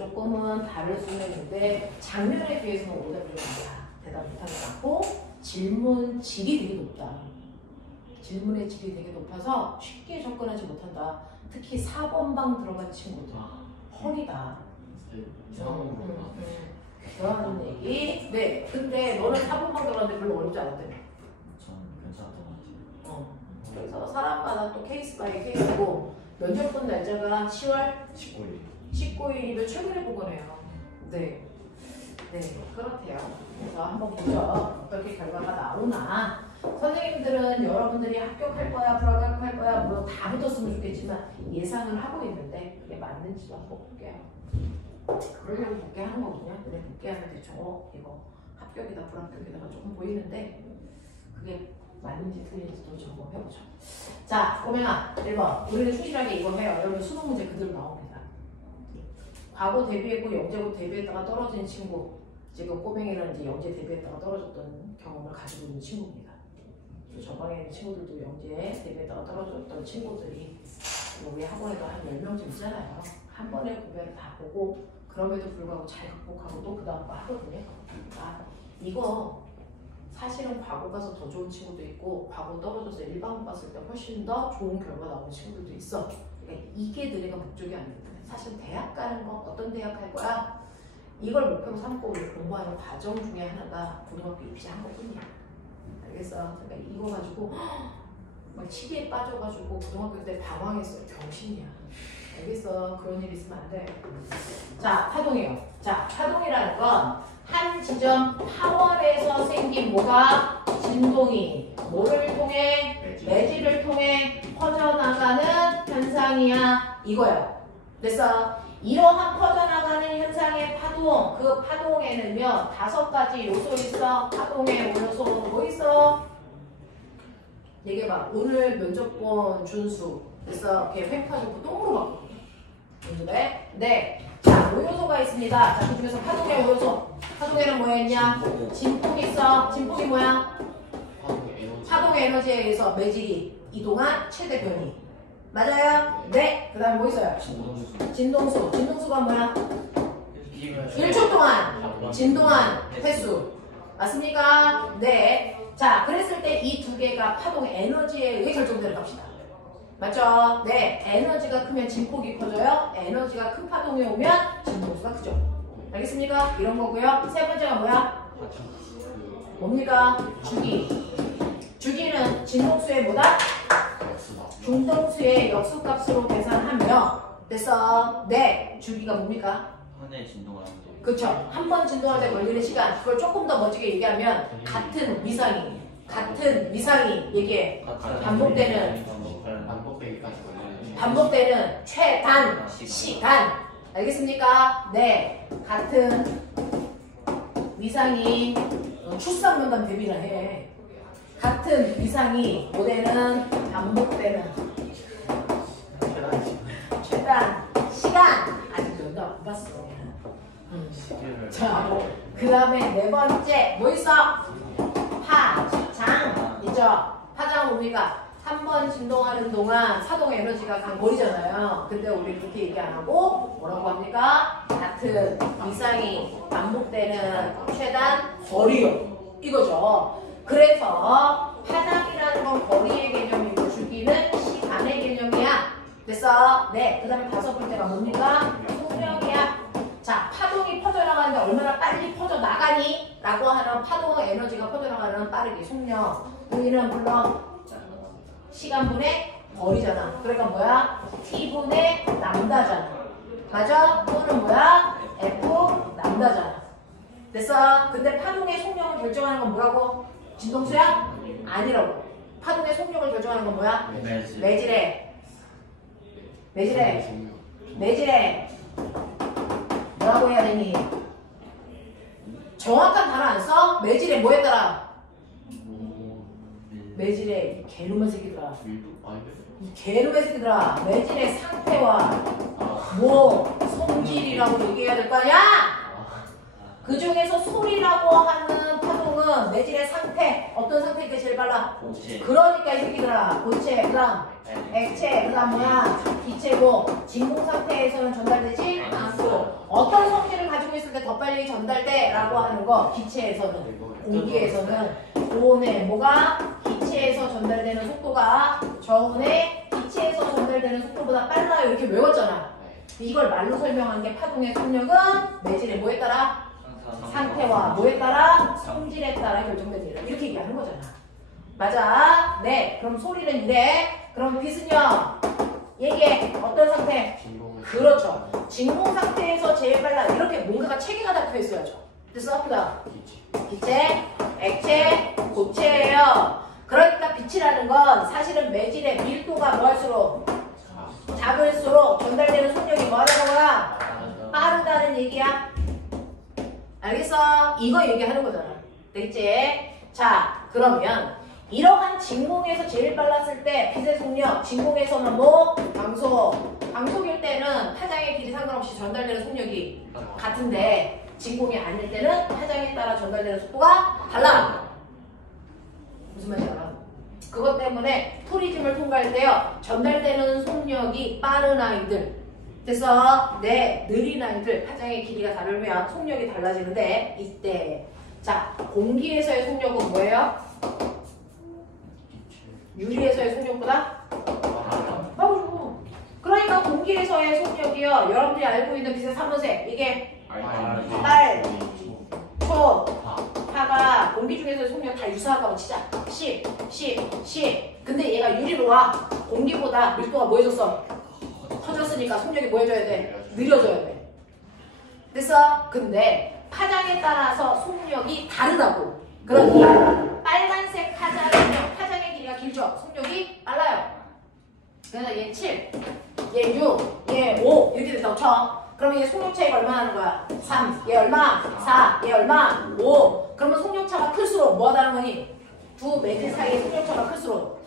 조금은 다를 수는 있는데 작년에 비해서는 OW가 대답 못하는 것 같고 질문 질이 되게 높다. 질문의 질이 되게 높아서 쉽게 접근하지 못한다. 특히 4번방 들어간 친구들 허리다. 그런 얘기. 네. 근데 너는 4번방 들어갔는데 별로 어렵지 않았대. 저는 괜찮았던 것 같아요. 그래서 사람마다 또 케이스 바이 케이스고 면접 본 날짜가 10월 19일이면 최근에 본 거네요. 네. 네, 그렇대요. 그래서 한번 보죠. 어떻게 결과가 나오나. 선생님들은 여러분들이 합격할 거야, 불합격할 거야, 물론 다 붙었으면 좋겠지만 예상을 하고 있는데 그게 맞는지도 한번 볼게요. 그러려고 복귀하는 거거든요. 근데 복귀하면 대충 이거 합격이다, 불합격이다가 조금 보이는데 그게 맞는지 틀린지도 점검해보죠. 자, 꼬맹아, 1번. 우리는 충실하게 이거 해요. 여러분 수능 문제 그대로 나옵니다. 과거 대비했고 영재고 대비했다가 떨어진 친구. 지금 꼬맹이는 이제 영재 대비했다가 떨어졌던 경험을 가지고 있는 친구입니다. 또 저방에 있는 친구들도 영재 대비했다가 떨어졌던 친구들이 우리 학원에도 한 10명쯤 있잖아요. 한 번에 구별을 다 보고 그럼에도 불구하고 잘 극복하고 또 그 다음 거 하거든요. 그러니까 이거 사실은 과거 가서 더 좋은 친구도 있고 과거 떨어져서 일반 봤을 때 훨씬 더 좋은 결과 나오는 친구들도 있어. 그러니까 이게 너네가 목적이 아니거든. 사실 대학 가는 거 어떤 대학 할 거야? 이걸 목표로 삼고 우리 공부하는 과정 중에 하나가 고등학교 입시 한 것뿐이야. 알겠어? 그러니까 이거 가지고 막 치기에 빠져가지고 고등학교 때 방황했어요. 병신이야. 알겠어? 그런 일 있으면 안 돼. 자, 파동이요. 자, 파동이라는 건 한 지점 파원에서 생긴 뭐가 진동이 뭐를 통해 매질을 통해 퍼져나가는 현상이야. 이거야. 그래서 이러한 퍼져나가는 현상의 파동, 그 파동에는요 5가지 요소 있어. 파동의 요소 뭐 있어? 얘기해봐. 오늘 면접 본 준수. 그래서 걔 획파주고 똥으로 바꿨거든. 연습에? 네. 자, 5요소가 있습니다. 자, 그 중에서 파동의 5요소. 파동에는 뭐가 있냐? 진폭이 있어. 진폭이 뭐야? 파동의 에너지에 의해서 매질이 이동한 최대 변이. 맞아요? 네. 그 다음에 뭐 있어요? 진동수. 진동수가 뭐야? 1초 동안 진동한 횟수. 맞습니까? 네. 자, 그랬을 때 이 두 개가 파동의 에너지에 의해 결정되는 값이다. 맞죠? 네. 에너지가 크면 진폭이 커져요. 에너지가 큰 파동이 오면 진동수가 크죠. 알겠습니까? 이런 거고요. 세 번째가 뭐야? 뭡니까? 주기. 주기는 진동수의 뭐다? 중동수의 역수값으로 계산하며 됐어? 네. 주기가 뭡니까? 한해 진동을 하는 거. 그쵸. 한 번 진동할 때 걸리는 시간. 그걸 조금 더 멋지게 얘기하면 같은 위상이 얘기해. 반복되는 최단 시간. 알겠습니까? 네. 같은 위상이 출산문단 대비를 해. 같은 위상이 모델은 반복되는 최단 시간. 아직 면접 안 봤어. 자, 그 다음에 네 번째 뭐 있어? 파장 있죠? 파장 우리가 한 번 진동하는 동안 파동 에너지가 간 거리잖아요. 근데 우리 그렇게 얘기 안 하고 뭐라고 합니까? 같은 위상이 반복되는 최단 거리요. 이거죠. 그래서 파장이라는 건 거리의 개념이고 주기는 시간의 개념이야. 됐어? 네. 그 다음에 다섯 번째가 뭡니까? 속력이야. 자, 파동이 퍼져나가는데 얼마나 빨리 퍼져나가니? 라고 하는 파동 에너지가 퍼져나가는 빠르기 속력. 우리는 물론 시간분의 거리잖아. 그러니까 뭐야? T분의 람다잖아. 맞아? 또는 뭐야? F 람다잖아. 됐어? 근데 파동의 속력을 결정하는 건 뭐라고? 진동수야? 아니라고. 파동의 속력을 결정하는 건 뭐야? 매질에. 뭐라고 해야 되니? 정확한 단어 안 써? 매질에 뭐에 따라? 매질에 개놈의 새끼들아. 이 개놈의 새끼들아. 매질의 상태와 뭐 성질이라고 얘기해야 될 거 아니야? 그 중에서 소리라고 하는 파동은 매질의 상태. 어떤 상태가 제일 빨라? 고체. 그러니까 이 새끼들아. 고체, 그 다음 액체, 그 다음 뭐야? 기체고 진공 상태에서는 전달되지 않고 어떤 빨랐을 때 더 빨리 전달돼라고 하는 거 기체에서는 공기에서는 고온에 뭐가 기체에서 전달되는 속도가 저온에 기체에서 전달되는 속도보다 빨라요. 이렇게 외웠잖아. 이걸 말로 설명한 게 파동의 속력은 매질의 뭐에 따라? 상태와 뭐에 따라? 성질에 따라 결정된 일이다. 이렇게 얘기하는 거잖아. 맞아. 네. 그럼 소리는 이래. 그럼 빛은요? 얘기해. 어떤 상태? 그렇죠. 진공 상태에서 제일 빨라. 이렇게 뭔가가 체계가 잡혀 있어야죠. 됐어? 그다음 기체, 액체, 고체예요. 그러니까 빛이라는 건 사실은 매질의 밀도가 뭐할수록 작을수록 전달되는 속력이 뭐하다는 거야? 빠르다는 얘기야. 알겠어? 이거 얘기하는 거잖아. 됐지? 자, 그러면 이러한 진공에서 제일 빨랐을 때 빛의 속력, 진공에서는 뭐? 강속일 때는 파장의 길이 상관없이 전달되는 속력이 같은데 진공이 아닐 때는 파장에 따라 전달되는 속도가 달라. 무슨 말인지 알아? 그것 때문에 토리즘을 통과할 때요. 전달되는 속력이 빠른 아이들 그래서 네, 느린 아이들 파장의 길이가 다르면 속력이 달라지는데 이때 자, 공기에서의 속력은 뭐예요? 유리에서의 속력보다? 빠르죠. 그러니까 공기에서의 속력이요. 여러분들이 알고 있는 빛의 3원색 이게 딸, 초, 파가 공기 중에서의 속력 다 유사하다고 치자. 10. 근데 얘가 유리로 와. 공기보다 밀도가 뭐해졌어? 커졌으니까 속력이 뭐 해줘야 돼? 느려져야 돼. 됐어? 근데 파장에 따라서 속력이 다르다고. 그러니 빨간색 파장은요. 파장의 길이가 길죠? 속력이 빨라요. 그래서 얘 7, 얘 6, 얘 5 이렇게 된다고 쳐. 그러면 얘 속력 차이가 얼마나 하는 거야? 3, 얘 얼마? 4, 얘 얼마? 5. 그러면 속력 차가 클수록 뭐 하다는 거니? 두 매질 사이의 속력 차가 클수록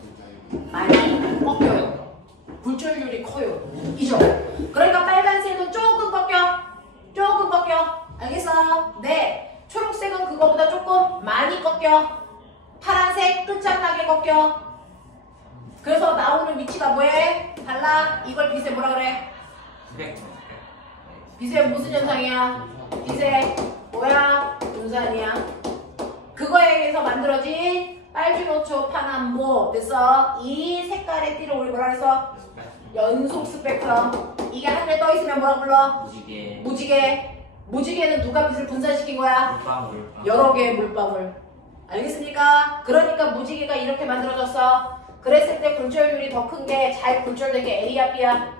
많이 꺾여요. 굴절률이 커요. 이죠? 그러니까 빨간색은 조금 꺾여. 알겠어? 네. 초록색은 그거보다 조금 많이 꺾여. 파란색 끝장나게 꺾여. 그래서 나오는 위치가 뭐해? 달라. 이걸 빛에 뭐라 그래? 빛의 무슨 현상이야? 빛의 뭐야? 분산이야. 그거에 의해서 만들어진 빨주노초 파남보. 됐어? 이 색깔의 띠를 우리 뭐라 그랬어? 연속 스펙트럼. 이게 하늘에 떠 있으면 뭐라 불러? 무지개. 무지개는 누가 빛을 분산시킨 거야? 물방울. 여러 개의 물방울. 알겠습니까? 그러니까 무지개가 이렇게 만들어졌어. 그랬을 때 굴절률이 더 큰 게 잘 굴절된 게 A야 B야?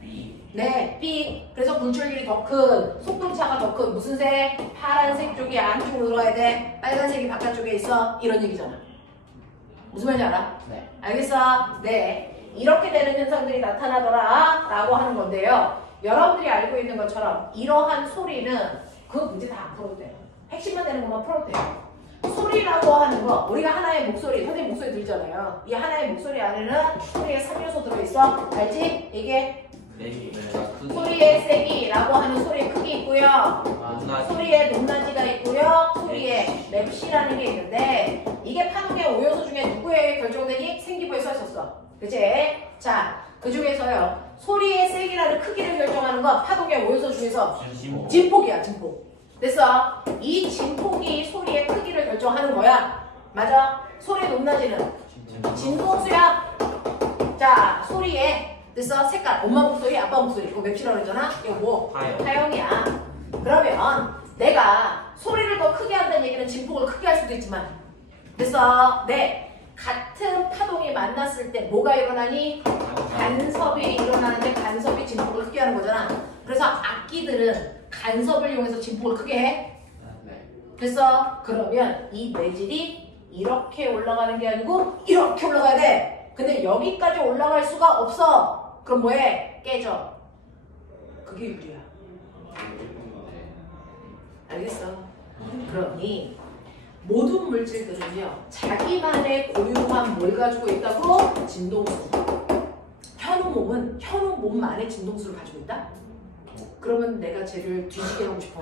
B. 네, B. 그래서 굴절률이 더 큰, 속도차가 더 큰. 무슨 색? 파란색 쪽이 안쪽으로 들어가야 돼. 빨간색이 바깥쪽에 있어. 이런 얘기잖아. 무슨 말인지 알아? 네. 알겠어? 네. 이렇게 되는 현상들이 나타나더라 라고 하는 건데요. 여러분들이 알고 있는 것처럼 이러한 소리는 그 문제 다 안 풀어도 돼요. 핵심만 되는 것만 풀어도 돼요. 소리라고 하는 거, 우리가 하나의 목소리, 선생님 목소리 들잖아요. 이 하나의 목소리 안에는 소리에 3요소 들어있어. 알지? 이게 소리의 세기라고 하는 소리의 크기 있고요. 소리의 높낮이가 있고요. 소리의 맵시라는 게 있는데 이게 파동의 5요소 중에 누구에 결정되니? 생기부에 써 있었어. 그치? 자, 그 중에서요. 소리의 세기라는 크기를 결정하는 건 파동의 5요소 중에서 진폭이야, 진폭. 됐어? 이 진폭이 소리의 크기를 결정하는 거야. 맞아? 소리의 높낮이는 진동수야. 자, 소리의 됐어? 색깔. 엄마 목소리, 아빠 목소리. 그거 맵시라고 했잖아? 이거 뭐? 타형이야. 그러면 내가 소리를 더 크게 한다는 얘기는 진폭을 크게 할 수도 있지만 됐어? 네. 같은 파동이 만났을 때 뭐가 일어나니? 간섭이 일어나는데 간섭이 진폭을 크게 하는 거잖아. 그래서 악기들은 간섭을 이용해서 진폭을 크게 해. 됐어? 그러면 이 매질이 이렇게 올라가는 게 아니고 이렇게 올라가야 돼. 근데 여기까지 올라갈 수가 없어. 그럼 뭐해? 깨져. 그게 유리야. 알겠어? 그러니 모든 물질들은요. 자기만의 고유한 뭘 가지고 있다고? 진동수. 현우 몸만의 진동수를 가지고 있다? 그러면 내가 쟤를 뒤지게 하고 싶어.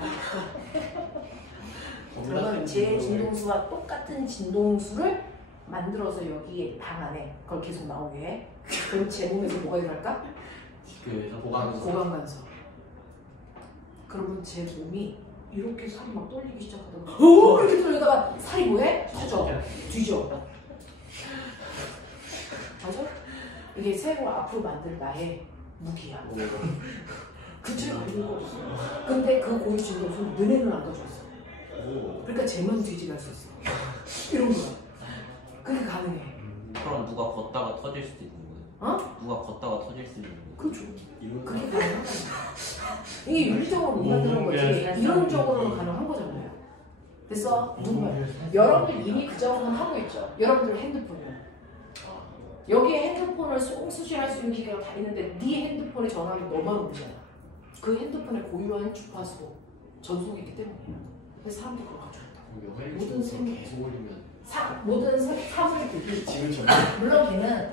그러면 제 진동수와 똑같은 진동수를 만들어서 여기 방 안에 그걸 계속 나오게 해. 그럼 제 몸에서 뭐가 일어날까? 고강간섭. 고강간섭. 그러면 제 몸이 이렇게 살이 막 떨리기 시작하다가 오 이렇게 떨리다가 살이 뭐해? 터져 뒤져. 맞아? 이게 세고 앞으로 만들 나의 무기야. 그치? 근데 그 고유 진동수는 너네는 안 가져왔어. 그러니까 쟤만 뒤지갈 수 있어. 이런 거야. 그게 가능해. 그럼 누가 걷다가 터질 수도 있는 거예요? 어? 누가 걷다가 터질 수도 있는 거예요? 그렇죠. 그게 가능한 거야. 이게 윤리적으로 못 만드는 거지. 이론적으로는 가능한 거잖아요. 그래서 여러분들 이미 그 작업은 하고 있죠. 여러분들 핸드폰이요. 여기에 핸드폰을 수신할 수 있는 기계가 다 있는데 네 핸드폰에 전화를 너만 오잖아. 그 핸드폰에 고유한 주파수 전송이 있기 때문이야. 그래서 사람들이 그걸 가져온다. 모든 생물 계속 올리면 모든 사물들이 지금 물론 걔는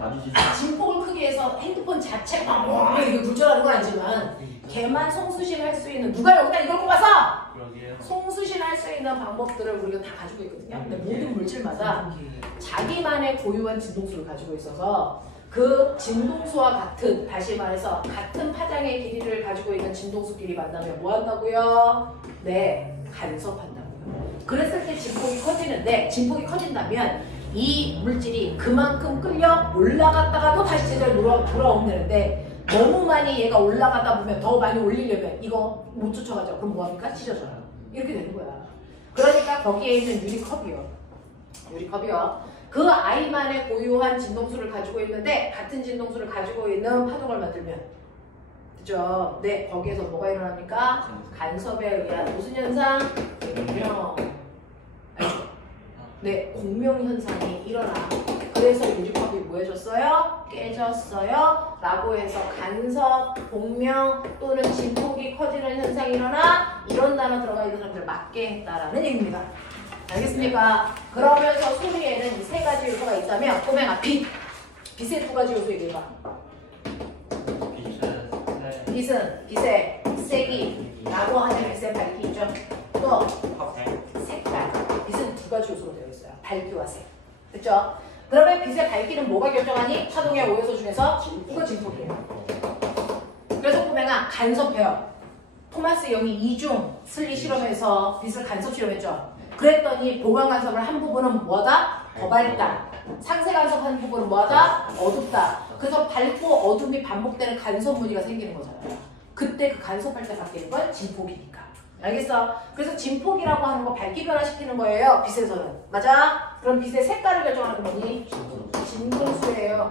진폭을 크게 해서 핸드폰 자체가 뭐 이게 불절하는 건 아니지만 걔만 송수신할 수 있는 누가 여기다 이걸 꼽아서 송수신할 수 있는 방법들을 우리가 다 가지고 있거든요. 근데 모든 물질마다 자기만의 고유한 진동수를 가지고 있어서 그 진동수와 같은, 다시 말해서 같은 파장의 길이를 가지고 있는 진동수끼리 만나면 뭐 한다고요? 네, 간섭한다고요. 그랬을 때 진폭이 커지는데, 진폭이 커진다면 이 물질이 그만큼 끌려 올라갔다가도 다시 제자리로 돌아오면 되는데 너무 많이 얘가 올라가다 보면 더 많이 올리려면 이거 못 쫓아가죠. 그럼 뭐합니까? 찢어져요. 이렇게 되는 거야. 그러니까 거기에 있는 유리컵이요. 그 아이만의 고유한 진동수를 가지고 있는데 같은 진동수를 가지고 있는 파동을 만들면 그죠? 네, 거기에서 뭐가 일어납니까? 간섭에 의한 무슨 현상? 공명. 알죠? 네, 공명 현상이 일어나. 그래서 유리컵이 뭐 해줬어요? 깨졌어요. 라고 해서 간섭, 공명 또는 진폭이 커지는 현상이 일어나 이런 단어 들어가 있는 사람들 맞게 했다라는 얘기입니다. 알겠습니까? 그러면서 소리에는 이 세 가지 요소가 있다면 꼬맹아 빛! 빛의 두 가지 요소 얘기해봐. 빛은 빛의 세기 라고 하는 빛의 밝기죠. 또 색깔. 빛은 두 가지 요소로 되어 있어요. 밝기와 색. 그렇죠? 그러면 빛의 밝기는 뭐가 결정하니? 파동의 5요소 중에서 이거 진폭이에요. 그래서 꼬맹아 간섭해요. 토마스 영이 이중 슬리 실험에서 빛을 간섭 실험했죠. 그랬더니 보강 간섭을 한 부분은 뭐다? 더 밝다. 상세 간섭 한 부분은 뭐다? 어둡다. 그래서 밝고 어둠이 반복되는 간섭 무늬가 생기는 거잖아요. 그때 그 간섭할 때 바뀌는 건 진폭이니까. 알겠어? 그래서 진폭이라고 하는 거 밝기 변화시키는 거예요. 빛에서는. 맞아? 그럼 빛의 색깔을 결정하는 거니? 진동수예요.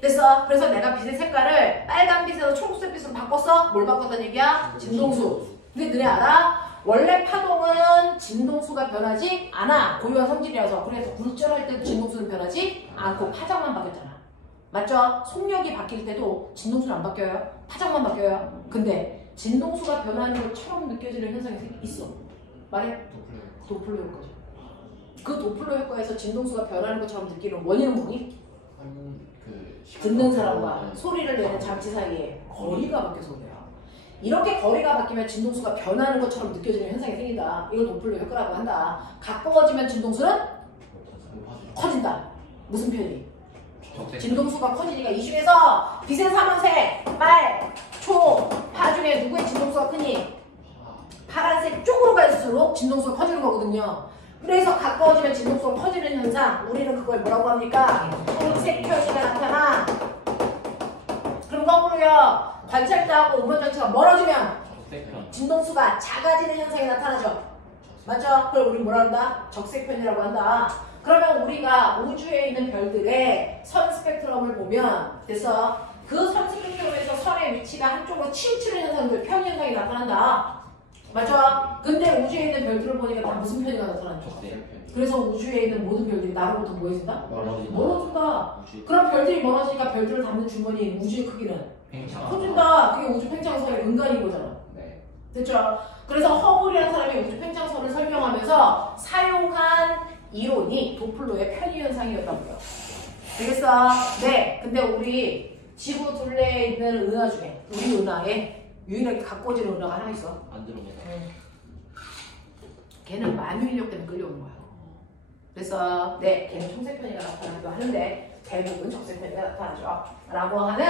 됐어? 그래서 내가 빛의 색깔을 빨간 빛에서 초록색 빛으로 바꿨어? 뭘 바꿨다는 얘기야? 진동수. 근데 너네 알아? 원래 파동은 진동수가 변하지 않아. 고유한 성질이라서. 그래서 굴절할 때도 진동수는 변하지 않고 파장만 바뀌었잖아. 맞죠? 속력이 바뀔 때도 진동수는 안 바뀌어요. 파장만 바뀌어요. 근데 진동수가 변하는 것처럼 느껴지는 현상이 있어. 말해? 도플러 효과죠. 그 도플러 효과에서 진동수가 변하는 것처럼 느끼는 원인은 뭐니? 듣는 사람과 소리를 내는 장치 사이에 거리가 바뀌어서 그래요. 이렇게 거리가 바뀌면 진동수가 변하는 것처럼 느껴지는 현상이 생긴다. 이걸 도플러 효과라고 한다. 가까워지면 진동수는 커진다. 무슨 편이? 진동수가 커지니까 이 중에서 빛의 삼원색, 빨, 초, 파 중에 누구의 진동수가 크니? 파란색 쪽으로 갈수록 진동수가 커지는 거거든요. 그래서 가까워지면 진동수가 커지는 현상, 우리는 그걸 뭐라고 합니까? 초록색 표시가 나타나. 그럼 거꾸로요. 관찰자하고 음원 전체가 멀어지면 진동수가 작아지는 현상이 나타나죠. 맞죠? 그걸 우리 뭐라 한다? 적색편이라고 한다. 그러면 우리가 우주에 있는 별들의 선 스펙트럼을 보면 그래서 그 선 스펙트럼에서 선의 위치가 한쪽으로 치우치는 현상들, 편 현상이 나타난다. 맞죠? 근데 우주에 있는 별들을 보니까 다 무슨 편이가 나타나죠? 그래서 우주에 있는 모든 별들이 나로부터 뭐 해준다? 멀어진다. 그럼 별들이 멀어지니까 별들을 담는 주머니 우주의 크기는 커진다. 그게 우주 팽창선의 근간인 거잖아. 됐죠? 그래서 허블이라는 사람이 우주 팽창선을 설명하면서 사용한 이론이 도플러의 편의 현상이었다고요. 알겠어? 네. 근데 우리 지구 둘레에 있는 은하 중에 우리 은하에 유일하게 가까워지는 은하가 하나 있어. 안드로메다. 걔는 만유인력 때문에 끌려오는 거야. 그래서 네, 걔는 청색편이가 나타나기도 하는데 대부분 적색편이가 나타나죠. 라고 하는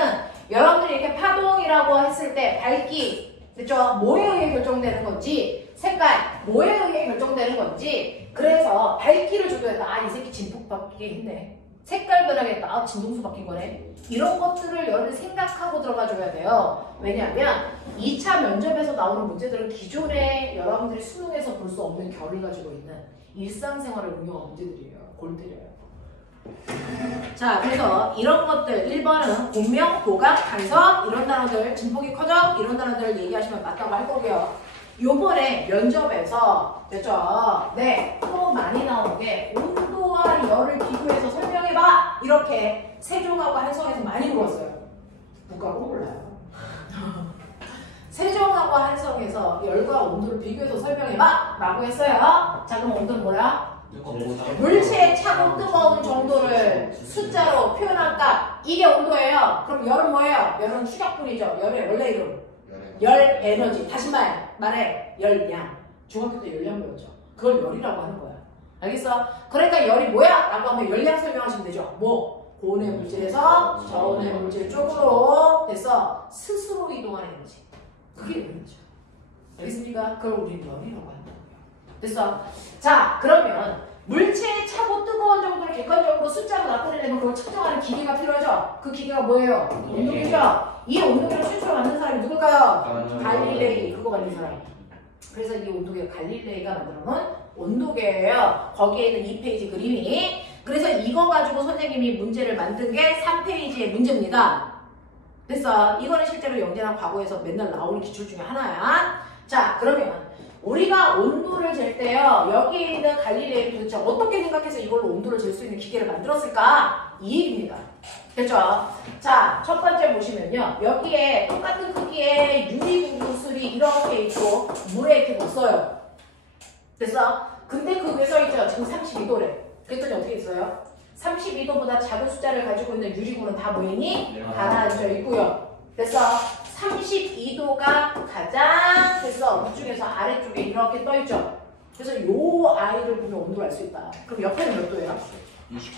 여러분들이 이렇게 파동이라고 했을 때 밝기, 됐죠? 뭐에 의해 결정되는 건지, 색깔 뭐에 의해 결정되는 건지. 그래서 밝기를 줘도했다. 아, 이 새끼 진폭 바뀌게 했네. 색깔 변하겠다. 아, 진동수 바뀐 거네. 이런 것들을 여러분이 생각하고 들어가 줘야 돼요. 왜냐하면 2차 면접에서 나오는 문제들은 기존에 여러분들이 수능에서 볼 수 없는 결을 가지고 있는 일상생활을 응용한 문제들이에요. 골때려요. 자, 그래서 이런 것들 1번은 공명, 도각, 간섭 이런 단어들, 진폭이 커져 이런 단어들 얘기하시면 맞다고 할 거고요. 요번에 면접에서 됐죠? 네, 또 많이 나오는 게 온도와 열을 비교해서 설명해봐 이렇게 세종하고 한성에서 많이 물었어요. 문과고 몰라요. 세종하고 한성에서 열과 온도를 비교해서 설명해봐 라고 했어요. 자, 그럼 온도는 뭐야? 물체의 차고 뜨거운 정도를 숫자로 표현한 값 이게 온도예요. 그럼 열은 뭐예요? 열은 축약분이죠. 열의 원래 이름 열 에너지. 다시 말해 열량. 중학교 때 열량 배웠죠. 그걸 열이라고 하는 거야. 알겠어? 그러니까 열이 뭐야? 라고 하면 열량 설명하시면 되죠. 뭐? 고온의 물질에서 저온의 물질 쪽으로 돼서 스스로 이동하는 에너지. 그게 에너지죠. 알겠습니까? 그걸 우리는 열이라고 한다. 됐어? 자, 그러면 물체의 차고 뜨거운 정도를 객관적으로 숫자로 나타내려면 그걸 측정하는 기계가 필요하죠? 그 기계가 뭐예요? 온도계죠? 이 온도계를 최초로 만든 사람이 누굴까요? 갈릴레이. 그거 만든 사람. 그래서 이 온도계가 갈릴레이가 만들어놓은 온도계예요. 거기에 있는 2페이지 그림이. 그래서 이거 가지고 선생님이 문제를 만든 게 3페이지의 문제입니다. 됐어? 이거는 실제로 영재나 과거에서 맨날 나오는 기출 중에 하나야. 자, 그러면 우리가 온도를 잴 때요. 여기에 있는 갈릴레이를 도대체 어떻게 생각해서 이걸로 온도를 잴 수 있는 기계를 만들었을까? 이 얘기입니다. 됐죠? 자, 첫 번째 보시면요. 여기에 똑같은 크기의 유리구슬이 이렇게 있고 물에 이렇게 넣었어요. 됐어? 근데 그 위에 써있죠. 지금 32도래. 그랬더니 어떻게 있어요? 32도보다 작은 숫자를 가지고 있는 유리구는 다 뭐니? 가라앉아 있고요. 됐어? 32도가 가장 됐어. 그 중에서 아래쪽에 이렇게 떠있죠. 그래서 요 아이를 보면 온도를 알 수 있다. 그럼 옆에는 몇 도예요? 29.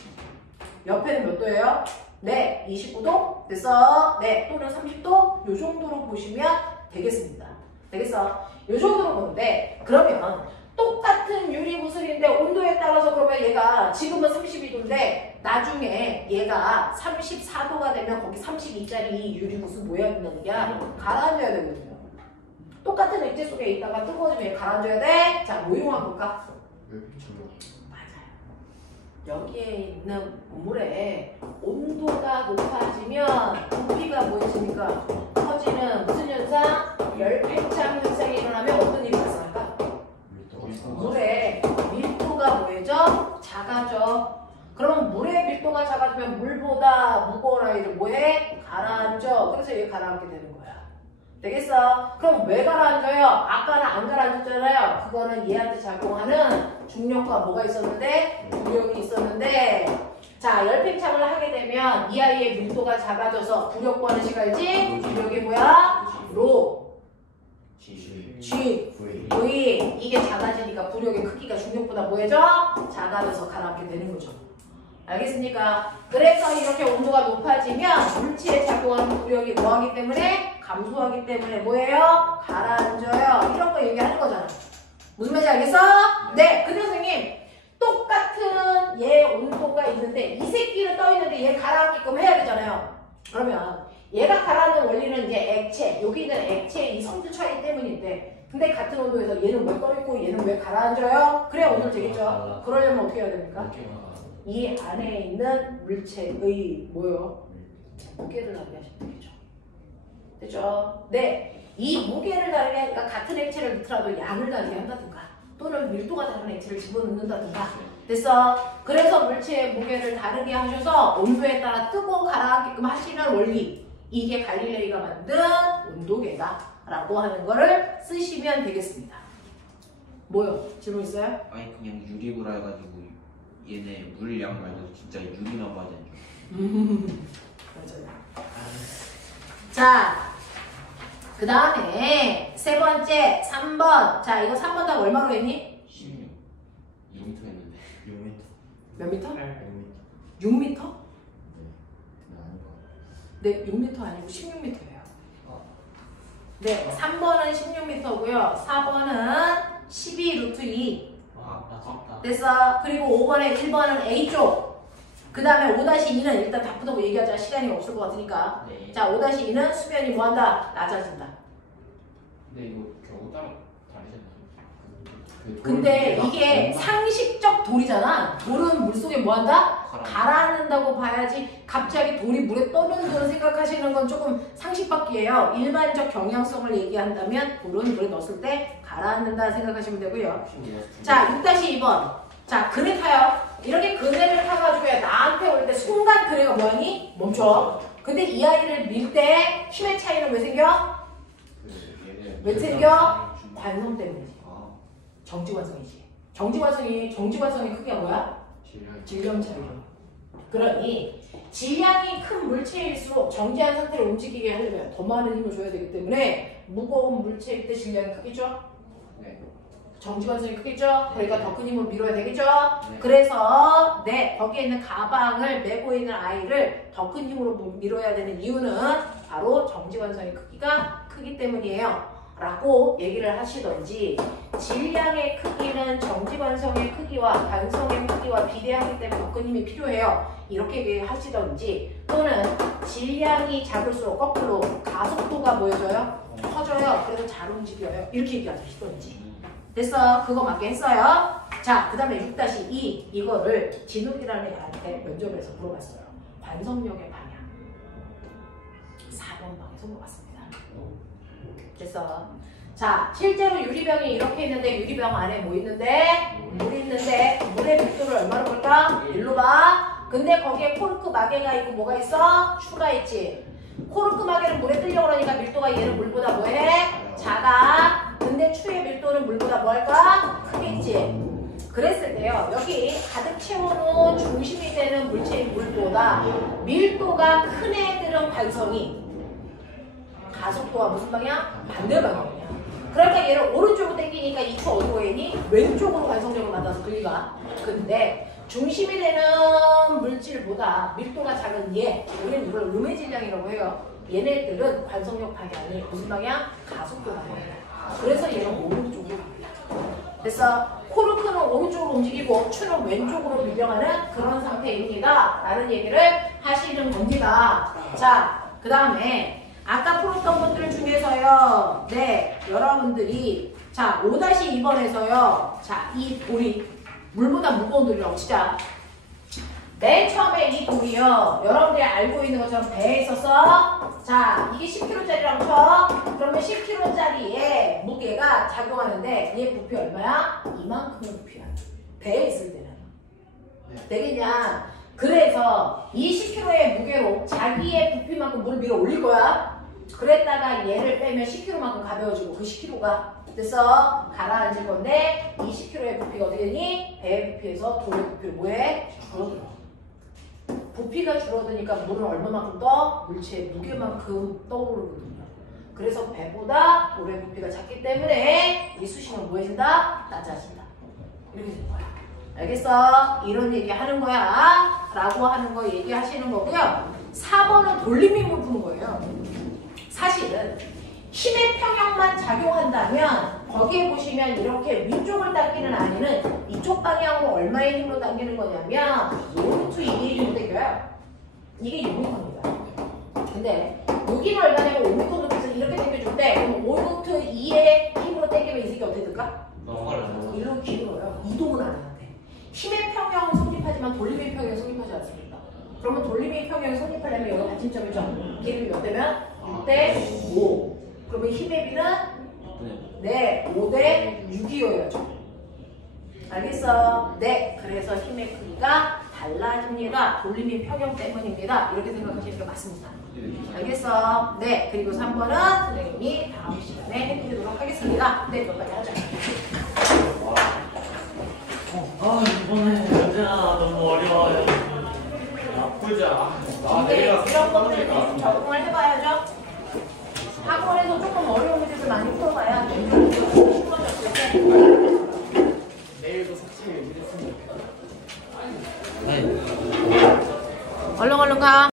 옆에는 몇 도예요? 네, 29도? 됐어? 네, 또는 30도? 요 정도로 보시면 되겠습니다. 되겠어? 요 정도로 보는데 그러면 똑같은 유리구슬인데 온도에 따라서 그러면 얘가 지금은 32도인데 나중에 얘가 34도가 되면 거기 32짜리 이 유리구슬 뭐야 된다는 게 가라앉아야 되거든요. 똑같은 액체 속에 있다가 뜨거워지면 얘 가라앉아야 돼. 자, 뭐 이용한 걸까? 맞아요. 여기에 있는 물에 온도가 높아지면 부피가 뭐해지니까 커지는 무슨 현상? 열팽창 현상이 일어나면 어떤 일이 발생할까? 물의 밀도가 뭐해져? 작아져. 그러면 물의 밀도가 작아지면 물보다 무거운 아이를 뭐해? 가라앉아. 그래서 얘 가라앉게 되는 거야. 되겠어? 그럼 왜 가라앉아요? 아까는 안 가라앉았잖아요. 그거는 얘한테 작용하는 중력과 뭐가 있었는데? 부력이 있었는데 자, 열팽창을 하게 되면 이 아이의 밀도가 작아져서 부력과는 시갈지? 부력이 뭐야? 로 G, V 이게 작아지니까 부력의 크기가 중력보다 뭐해져? 작아져서 가라앉게 되는 거죠. 알겠습니까? 그래서 이렇게 온도가 높아지면 물체에 작용하는 부력이 뭐하기 때문에? 감소하기 때문에 뭐예요? 가라앉아요. 이런 거 얘기하는 거잖아. 무슨 말인지 알겠어? 네. 근데 선생님 똑같은 얘 온도가 있는데 이 새끼는 떠있는데 얘 가라앉게끔 해야 되잖아요. 그러면 얘가 가라앉는 원리는 이제 액체, 여기 있는 액체의 이 성질 차이 때문인데 근데 같은 온도에서 얘는 왜 떠있고 얘는 왜 가라앉아요? 그래야 온도 되겠죠? 그러려면 어떻게 해야 됩니까? 이 안에 있는 물체의 뭐요? 무게를 다르게 하시면 되겠죠. 됐죠? 네. 이 무게를 다르게 하니까 같은 액체를 넣더라도 양을 다르게 한다든가 또는 밀도가 다른 액체를 집어넣는다든가 됐어? 그래서 물체의 무게를 다르게 하셔서 온도에 따라 뜨고 가라앉게끔 하시는 원리 이게 갈릴레이가 만든 온도계다 라고 하는 거를 쓰시면 되겠습니다. 뭐요? 질문 있어요? 아니 그냥 유리구라 해가지고 얘네 물량 말고 진짜 유리만 봐야 되는 줄. 맞아요. 자, 그 다음에 세 번째 3번. 자, 이거 3번 답 얼마로 했니? 16. 6m 했는데. 6m. 몇 미터? 6m. 6미터? 네, 6m 아니고 16m예요. 네, 3번은 16m고요. 4번은 12 루트 2. 맞다. 됐어. 그리고 5번에 1번은 A쪽. 그 다음에 5-2는 일단 다 푸는 거 얘기하자. 시간이 없을 것 같으니까. 네. 자, 5-2는 수면이 뭐한다? 낮아진다. 근데 이거 겨우 따라 다르잖아요. 근데 이게 상식적 돌이잖아. 돌은 물속에 뭐한다? 가라앉는다고 봐야지. 갑자기 돌이 물에 떠는 돌을 생각하시는 건 조금 상식밖이에요. 일반적 경향성을 얘기한다면 돌은 물에 넣었을 때 가라앉는다 생각하시면 되고요. 자, 6-2번. 자, 그네 타요. 이렇게 그네를 타가지고 나한테 올 때 순간 그네가 뭐하니? 멈춰. 근데 이 아이를 밀 때 힘의 차이는 왜 생겨? 왜 생겨? 관성 때문이지. 정지관성이지. 정지관성의 크기가 뭐야? 질량 차이죠. 그러니 질량이 큰 물체일수록 정지한 상태로 움직이게 하려면 더 많은 힘을 줘야 되기 때문에 무거운 물체일 때 질량이 크겠죠? 네. 정지관성이 크겠죠? 그러니까 더 큰 힘으로 밀어야 되겠죠? 네. 그래서 거기에 있는 가방을 메고 있는 아이를 더 큰 힘으로 밀어야 되는 이유는 바로 정지관성의 크기가 크기 때문이에요. 라고 얘기를 하시던지 질량의 크기는 정지관성의 크기와 관성의 크기와 비례하기 때문에 더 큰 힘이 필요해요. 이렇게 얘기하시던지 또는 질량이 작을수록 거꾸로 가속도가 뭐여져요? 커져요. 그래서 잘 움직여요. 이렇게 얘기하시던지 됐어. 그거 맞게 했어요. 자, 그 다음에 6-2 이거를 진욱이라는 애한테 면접에서 물어봤어요. 관성력의 방향 4번 방에서 물어봤습니다. 됐어. 자, 실제로 유리병이 이렇게 있는데 유리병 안에 뭐 있는데? 물 있는데 물의 밀도를 얼마로 볼까? 일로 봐. 근데 거기에 코르크 마개가 있고 뭐가 있어? 추가 있지. 코르크 마개는 물에 뜨려고 그러니까 밀도가 얘는 물보다 뭐해? 작아. 근데 추의 밀도는 물보다 뭐할까? 크겠지. 그랬을 때요. 여기 가득 채워놓은 중심이 되는 물체인 물보다 밀도가 큰 애들은 관성이 가속도와 무슨 방향? 반대 방향이야. 그러니까 얘를 오른쪽으로 당기니까 이 추 어디로 가니? 왼쪽으로 관성력을 만나서 들리가. 근데 중심이 되는 물질보다 밀도가 작은 우리는 이걸 음의 질량이라고 해요. 얘네들은 관성력 방향이 무슨 방향? 가속도 방향이야. 그래서 얘는 오른쪽으로 갑니다. 그래서 코르크는 오른쪽으로 움직이고 추는 왼쪽으로 밀려가는 그런 상태입니다. 라는 얘기를 하시는 겁니다. 자, 그 다음에 아까 풀었던 것들 중에서요. 네, 여러분들이 자 5-2번에서요. 자, 이 돌이 물보다 무거운 돌이라고 치자. 맨 처음에 이 돌이요. 여러분들이 알고 있는 것처럼 배에 있어서 자, 이게 10kg짜리라고 쳐. 그러면 10kg짜리의 무게가 작용하는데 얘 부피 얼마야? 이만큼의 부피야. 배에 있을 때는. 되겠냐? 그래서 이 10kg의 무게로 자기의 부피만큼 물을 밀어 올릴 거야. 그랬다가 얘를 빼면 10kg만큼 가벼워지고 그 10kg가 됐어. 가라앉을 건데 이 10kg의 부피가 어떻게 되니? 배의 부피에서 돌의 부피를 뭐해? 줄어들어. 부피가 줄어드니까 물은 얼마만큼 떠? 물체의 무게만큼 떠오르거든요. 그래서 배보다 돌의 부피가 작기 때문에 이 수심은 뭐해진다? 낮아진다. 이렇게 되는 거야. 알겠어? 이런 얘기 하는 거야. 라고 하는 거 얘기하시는 거고요. 4번은 돌림힘을 푸는 거예요. 사실은 힘의 평형만 작용한다면 거기에 보시면 이렇게 위쪽을 당기는 아이는 이쪽 방향으로 얼마의 힘으로 당기는 거냐면 5루트 2의 힘으로 당겨요. 이게 6m입니다. 근데 여기는 얼마냐면 5m 높이에서 이렇게 당겨줄 때 그럼 5루트 2의 힘으로 당기면 이 새끼 어떻게 될까? 일로 기울어요. 이동은 안 하는데. 힘의 평형은 성립하지만 돌림의 평형은 성립하지 않습니다. 그러면 돌림의 평형이 성립하려면 여기 받침점이죠. 기름이 몇 대면? 6대5. 그러면 힘의 비는? 네, 5대6이어야죠. 알겠어? 네, 그래서 힘의 크기가 달라집니다. 돌림의 평형 때문입니다. 이렇게 생각하시는 게 맞습니다. 알겠어? 네, 그리고 3번은 선생님이 다음 시간에 해드리도록 하겠습니다. 네, 여기까지 하자. 이번에 문제가 너무 어려워요. 나쁘지 않아. 근데 이런 것들을 좀 적응을 해봐야죠. 학원에서 조금 어려운 문제들 많이 풀어봐야 쉬워졌을 때. 내일도 석차에 일했으면 좋겠다. 얼른 가.